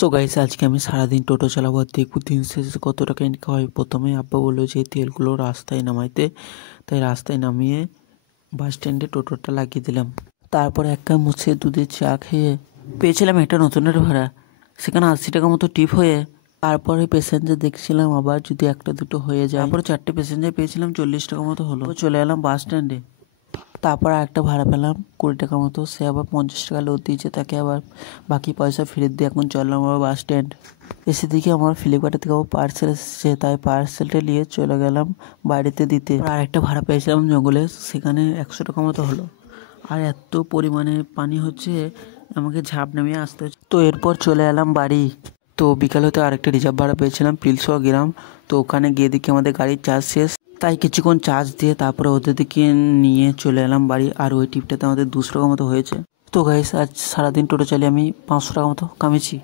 So guys, আজকে আমি সারাদিন টোটো চালাবো আর দেখবো দিন শেষে কত টাকা ইনকাম হয়। প্রথমে আব্বা বললো যে তেলগুলো রাস্তায় নামাইতে, তাই রাস্তায় নামিয়ে বাস স্ট্যান্ডে টোটোটা লাগিয়ে দিলাম। তারপরে এক কাপ মুছে দুধের চা খেয়ে পেয়েছিলাম একটা নতুনের ভাড়া, সেখানে 80 টাকা মতো টিপ হয়ে তারপরে প্যাসেঞ্জার দেখছিলাম আবার যদি একটা দুটো হয়ে যায়। তারপরে 4টে প্যাসেঞ্জার পেয়েছিলাম, 40 টাকা মতো হলো। চলে এলাম বাস স্ট্যান্ডে। তারপর একটা ভাড়া পেলাম 20 টাকা মতো, সে আবার 50 টাকা লোড দিয়েছে, তাকে আবার বাকি পয়সা ফেরত দিয়ে এখন চললাম আবার বাস স্ট্যান্ড। এসে দেখি আমার ফ্লিপকার্টে থেকে আবার পার্সেল এসেছে, তাই পার্সেলটা নিয়ে চলে গেলাম বাড়িতে দিতে। আর একটা ভাড়া পেয়েছিলাম জঙ্গলে, সেখানে 100 টাকা মতো হলো। আর এত পরিমাণে পানি হচ্ছে, আমাকে ঝাঁপ নামিয়ে আসতে হচ্ছে। তো এরপর চলে এলাম বাড়ি। তো বিকাল হতে আরেকটা রিজার্ভ ভাড়া পেয়েছিলাম পিলসোয়া গ্রাম। তো ওখানে গিয়ে দেখি আমাদের গাড়ির চার্জ শেষ, তাই কিছুক্ষণ চার্জ দিয়ে তারপরে ওদের দিকে নিয়ে চলে এলাম বাড়ি। আর ওই টিপটাতে আমাদের 200 টাকা মতো হয়েছে। তো গাইস, আজ সারাদিন টোটো চালিয়ে আমি 500 টাকা মতো কামিয়েছি।